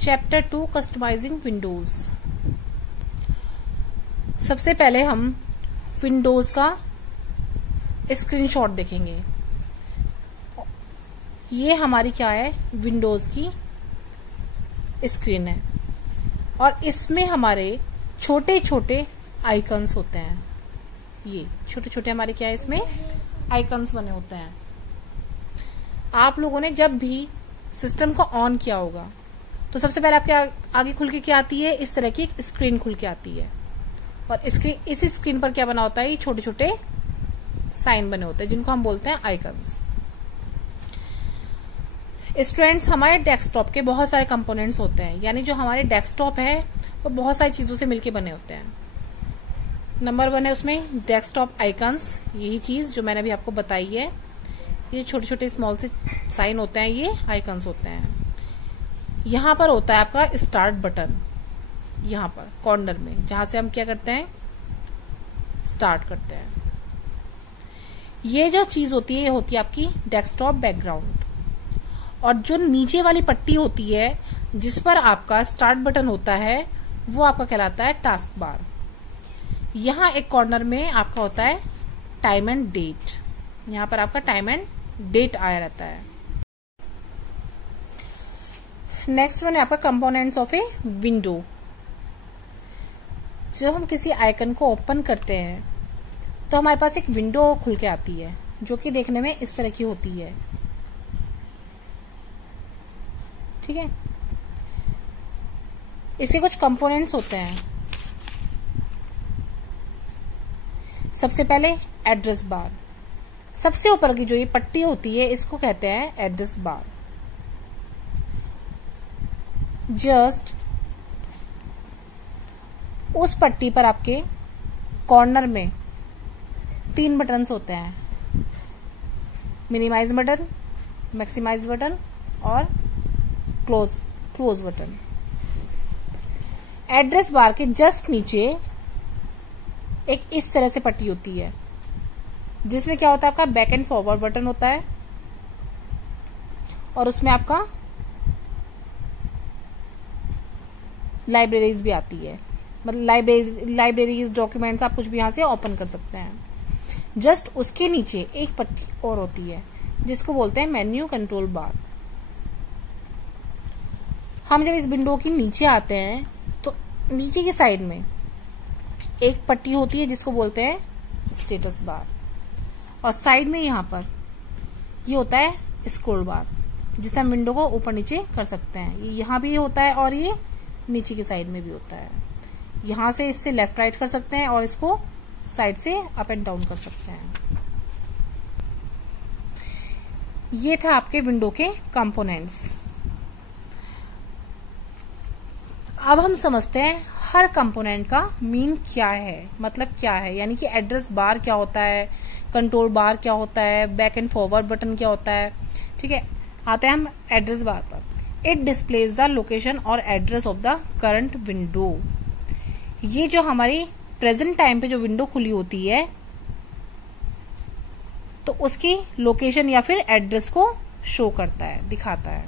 Chapter 2 customising Windows. सबसे पहले हम विंडोज का स्क्रीनशॉट देखेंगे। ये हमारी क्या है, विंडोज की स्क्रीन है और इसमें हमारे छोटे छोटे आइकन्स होते हैं। ये छोटे छोटे हमारे क्या है, इसमें आइकन्स बने होते हैं। आप लोगों ने जब भी सिस्टम को ऑन किया होगा तो सबसे पहले आपके आगे खुल के क्या आती है, इस तरह की एक स्क्रीन खुल के आती है और इस स्क्रीन पर क्या बना होता है, ये छोटे छोटे साइन बने होते हैं जिनको हम बोलते हैं आइकन्स। स्टूडेंट्स, हमारे डेस्कटॉप के बहुत सारे कंपोनेंट्स होते हैं, यानी जो हमारे डेस्कटॉप है वो बहुत सारी चीजों से मिलके बने होते हैं। नंबर 1 है उसमें डेस्कटॉप आइकन्स, यही चीज जो मैंने अभी आपको बताई है। ये छोटे छोटे स्मॉल से साइन होते हैं, ये आइकन्स होते हैं। यहां पर होता है आपका स्टार्ट बटन, यहां पर कॉर्नर में, जहां से हम क्या करते हैं, स्टार्ट करते हैं। ये जो चीज होती है, ये होती है आपकी डेस्कटॉप बैकग्राउंड। और जो नीचे वाली पट्टी होती है जिस पर आपका स्टार्ट बटन होता है, वो आपका कहलाता है टास्क बार। यहां एक कॉर्नर में आपका होता है टाइम एंड डेट, यहां पर आपका टाइम एंड डेट आया रहता है। नेक्स्ट वन है आपका कंपोनेंट्स ऑफ ए विंडो। जब हम किसी आइकन को ओपन करते हैं तो हमारे पास एक विंडो खुल के आती है जो कि देखने में इस तरह की होती है, ठीक है। इसके कुछ कंपोनेंट्स होते हैं। सबसे पहले एड्रेस बार, सबसे ऊपर की जो ये पट्टी होती है इसको कहते हैं एड्रेस बार। जस्ट उस पट्टी पर आपके कॉर्नर में 3 बटन्स होते हैं, मिनिमाइज बटन, मैक्सिमाइज बटन और क्लोज बटन। एड्रेस बार के जस्ट नीचे एक इस तरह से पट्टी होती है जिसमें क्या होता है, आपका बैक एंड फॉरवर्ड बटन होता है और उसमें आपका लाइब्रेरीज भी आती है, मतलब लाइब्रेरीज डॉक्यूमेंट्स आप कुछ भी यहां से ओपन कर सकते हैं। जस्ट उसके नीचे एक पट्टी और होती है जिसको बोलते हैं मेन्यू कंट्रोल बार। हम जब इस विंडो के नीचे आते हैं तो नीचे की साइड में एक पट्टी होती है जिसको बोलते हैं स्टेटस बार और साइड में यहां पर ये होता है स्क्रॉल बार, जिससे हम विंडो को ऊपर नीचे कर सकते हैं। ये यहां भी होता है और ये नीचे की साइड में भी होता है। यहां से इससे लेफ्ट राइट कर सकते हैं और इसको साइड से अप एंड डाउन कर सकते हैं। ये था आपके विंडो के कंपोनेंट्स। अब हम समझते हैं हर कंपोनेंट का मीन क्या है, मतलब क्या है, यानी कि एड्रेस बार क्या होता है, कंट्रोल बार क्या होता है, बैक एंड फॉरवर्ड बटन क्या होता है, ठीक है। आते हैं हम एड्रेस बार पर। इट डिस्प्लेज द लोकेशन और address of the current window. ये जो हमारी प्रेजेंट टाइम पे जो विंडो खुली होती है तो उसकी लोकेशन या फिर एड्रेस को शो करता है, दिखाता है।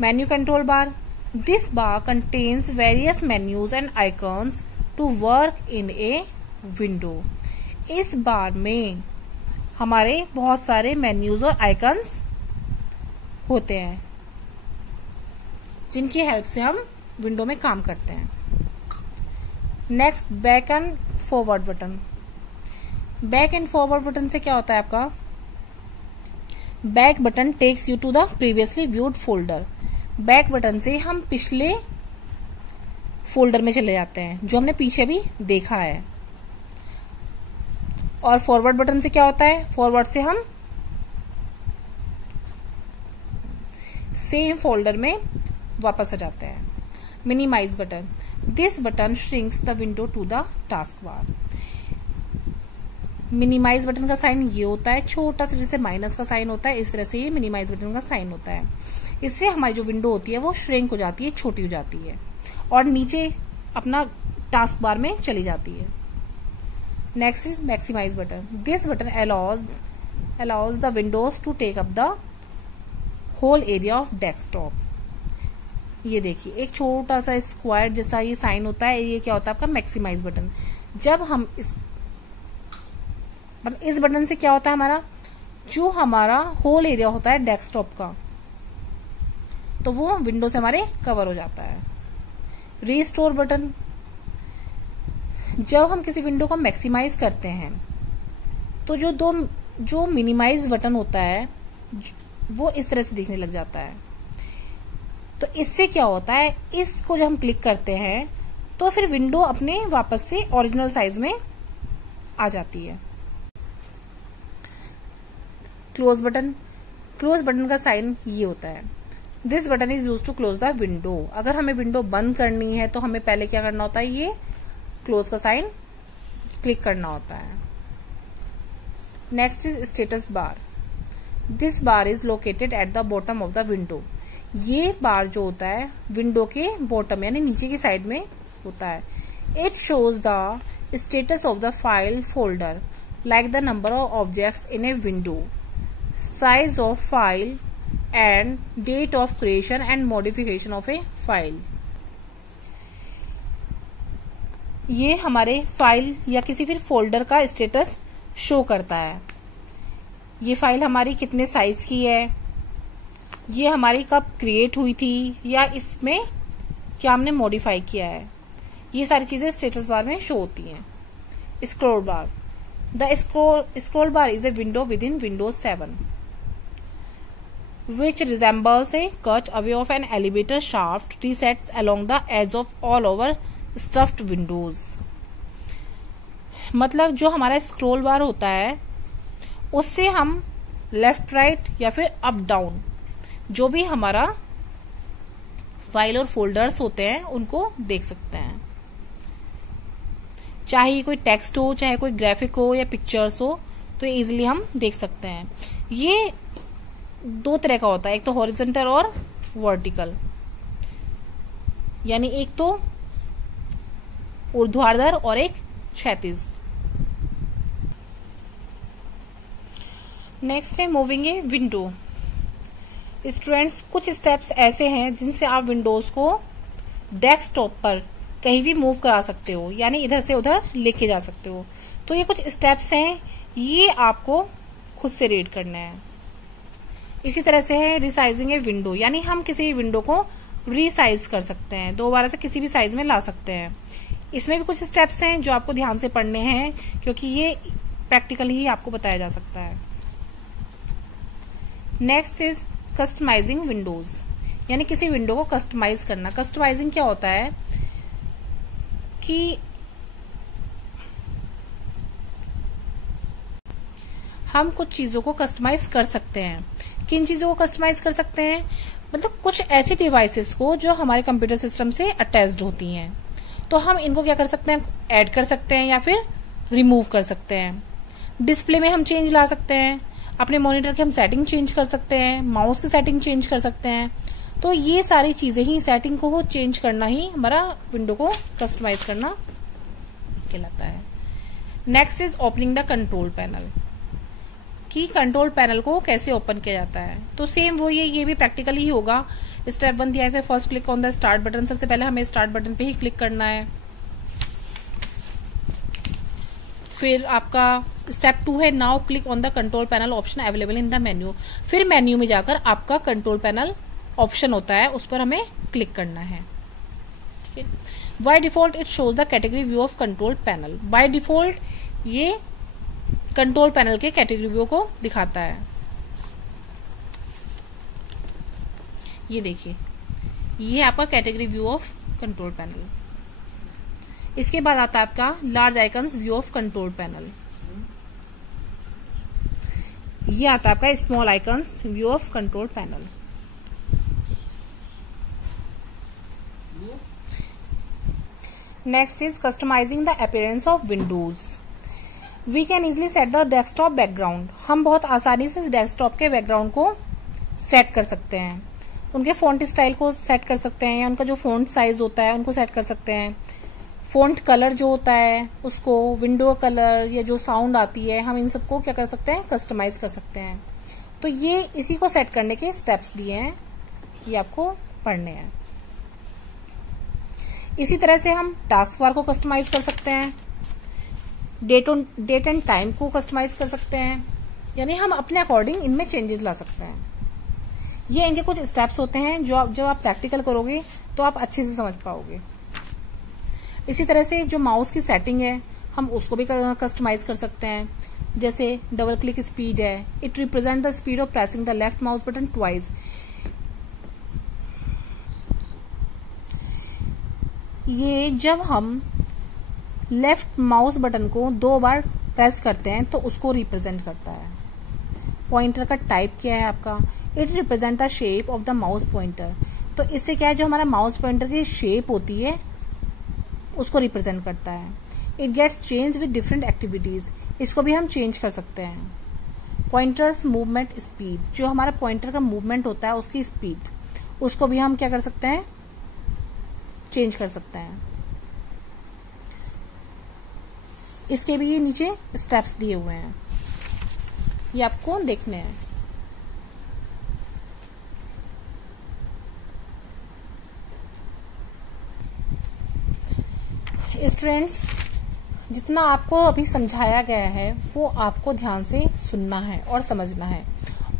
Menu control bar, this bar contains various menus and icons to work in a window. इस बार में हमारे बहुत सारे मेन्यूज और आइकन्स होते हैं जिनकी हेल्प से हम विंडो में काम करते हैं। Next, back and forward button. Back and forward button से क्या होता है आपका, back button takes you to the previously viewed folder. Back button से हम पिछले फोल्डर में चले जाते हैं जो हमने पीछे भी देखा है। और फॉरवर्ड बटन से क्या होता है, फॉरवर्ड से हम सेम फोल्डर में वापस आ जाते हैं। Minimize button, this button shrinks the window to the task bar. Minimize button का साइन ये होता है, छोटा सा जैसे माइनस का साइन होता है, इस तरह से ये मिनिमाइज बटन का साइन होता है। इससे हमारी जो विंडो होती है वो श्रिंक हो जाती है, छोटी हो जाती है और नीचे अपना टास्क बार में चली जाती है। Next is maximize button, this button allows the windows to take up the whole area of desktop. ये देखिए एक छोटा सा स्क्वायर जैसा ये साइन होता है, ये क्या होता है आपका मैक्सिमाइज बटन। जब हम इस बटन से क्या होता है, हमारा जो हमारा होल एरिया होता है डेस्कटॉप का, तो वो विंडो से हमारे कवर हो जाता है। रीस्टोर बटन, जब हम किसी विंडो को मैक्सिमाइज करते हैं तो जो मिनिमाइज बटन होता है वो इस तरह से दिखने लग जाता है। तो इससे क्या होता है, इसको जब हम क्लिक करते हैं तो फिर विंडो अपने वापस से ओरिजिनल साइज में आ जाती है। क्लोज बटन, क्लोज बटन का साइन ये होता है, this button is use to close the window. अगर हमें विंडो बंद करनी है तो हमें पहले क्या करना होता है, ये क्लोज का साइन क्लिक करना होता है। Next is status bar, this bar is located at the bottom of the window. ये बार जो होता है विंडो के बॉटम यानी नीचे की साइड में होता है। It shows the status of the file folder like the number of objects in a window, size of file and date of creation and modification of a file. ये हमारे file या किसी फिर फोल्डर का status show करता है। ये file हमारी कितने साइज की है, ये हमारी कब क्रिएट हुई थी, या इसमें क्या हमने मॉडिफाई किया है, ये सारी चीजें स्टेटस बार में शो होती हैं। Scroll bar, the scroll bar is a window within Windows 7 which resembles a cut away of an elevator shaft resets along the edge of all over stuffed windows। मतलब जो हमारा scroll बार होता है उससे हम लेफ्ट राइट या फिर up down जो भी हमारा फाइल और फोल्डर्स होते हैं उनको देख सकते हैं। चाहे कोई टेक्स्ट हो, चाहे कोई ग्राफिक हो या पिक्चर्स हो, तो इजीली हम देख सकते हैं। ये दो तरह का होता है, एक तो हॉरिजॉन्टल और वर्टिकल, यानी एक तो ऊर्ध्वाधर और एक क्षैतिज। नेक्स्ट है मूविंग ए विंडो। स्टूडेंट्स, कुछ स्टेप्स ऐसे हैं जिनसे आप विंडोज को डेस्कटॉप पर कहीं भी मूव करा सकते हो, यानी इधर से उधर लेके जा सकते हो। तो ये कुछ स्टेप्स हैं, ये आपको खुद से रीड करना है। इसी तरह से है रिसाइजिंग ए विंडो, यानी हम किसी विंडो को रीसाइज कर सकते हैं, दोबारा से किसी भी साइज में ला सकते हैं। इसमें भी कुछ स्टेप्स हैं जो आपको ध्यान से पढ़ने हैं, क्योंकि ये प्रैक्टिकली ही आपको बताया जा सकता है। नेक्स्ट इज कस्टमाइजिंग विंडोज, यानी किसी विंडो को कस्टमाइज करना। कस्टमाइजिंग क्या होता है कि हम कुछ चीजों को कस्टमाइज कर सकते हैं। किन चीजों को कस्टमाइज कर सकते हैं, मतलब कुछ ऐसी डिवाइसेस को जो हमारे कंप्यूटर सिस्टम से अटैच्ड होती हैं, तो हम इनको क्या कर सकते हैं, ऐड कर सकते हैं या फिर रिमूव कर सकते हैं। डिस्प्ले में हम चेंज ला सकते हैं, अपने मॉनिटर की हम सेटिंग चेंज कर सकते हैं, माउस की सेटिंग चेंज कर सकते हैं। तो ये सारी चीजें ही, सेटिंग को चेंज करना ही हमारा विंडो को कस्टमाइज करना कहलाता है। Next is opening the control panel, कि कंट्रोल पैनल को कैसे ओपन किया जाता है। तो सेम वो ये भी प्रैक्टिकली ही होगा। स्टेप 1 दिया है, first click on the start button. सबसे पहले हमें स्टार्ट बटन पे ही क्लिक करना है। फिर आपका स्टेप 2 है, now click on the control panel option available in the menu. फिर मेन्यू में जाकर आपका कंट्रोल पैनल ऑप्शन होता है, उस पर हमें क्लिक करना है। ठीक है। By default it shows the category view of control panel. By default ये कंट्रोल पैनल के कैटेगरी व्यू को दिखाता है। ये देखिए, ये आपका category view of control panel. इसके बाद आता है आपका large icons view of control panel. ये आता है आपका small icons view of control panel. Next is customizing the appearance of Windows. We can easily set the desktop background. हम बहुत आसानी से डेस्कटॉप के बैकग्राउंड को सेट कर सकते हैं, उनके फॉन्ट स्टाइल को सेट कर सकते हैं, या उनका जो फॉन्ट साइज होता है उनको सेट कर सकते हैं। फॉन्ट कलर जो होता है उसको, विंडो कलर या जो साउंड आती है, हम इन सबको क्या कर सकते हैं, कस्टमाइज कर सकते हैं। तो ये इसी को सेट करने के स्टेप्स दिए हैं, ये आपको पढ़ने हैं। इसी तरह से हम टास्क बार को कस्टमाइज कर सकते हैं, डेट एंड टाइम को कस्टमाइज कर सकते हैं, यानी हम अपने अकॉर्डिंग इनमें चेंजेस ला सकते हैं। ये इनके कुछ स्टेप्स होते हैं जो जब आप प्रैक्टिकल करोगे तो आप अच्छे से समझ पाओगे। इसी तरह से जो माउस की सेटिंग है हम उसको भी कस्टमाइज कर सकते हैं। जैसे डबल क्लिक स्पीड है, it represent the speed of pressing the left mouse button twice. ये जब हम लेफ्ट माउस बटन को 2 बार प्रेस करते हैं तो उसको रिप्रेजेंट करता है। पॉइंटर का टाइप क्या है आपका, it represent the shape of the mouse pointer. तो इससे क्या है, जो हमारा माउस पॉइंटर की शेप होती है उसको रिप्रेजेंट करता है। It gets change with different activities, इसको भी हम चेंज कर सकते हैं। पॉइंटर्स मूवमेंट स्पीड, जो हमारा पॉइंटर का मूवमेंट होता है उसकी स्पीड, उसको भी हम क्या कर सकते हैं, चेंज कर सकते हैं। इसके भी ये नीचे स्टेप्स दिए हुए हैं, ये आपको देखने हैं। स्टूडेंट्स, जितना आपको अभी समझाया गया है वो आपको ध्यान से सुनना है और समझना है।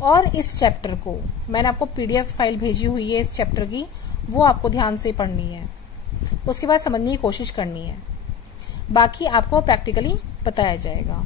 और इस चैप्टर को मैंने आपको PDF फाइल भेजी हुई है इस चैप्टर की, वो आपको ध्यान से पढ़नी है, उसके बाद समझने की कोशिश करनी है। बाकी आपको प्रैक्टिकली बताया जाएगा।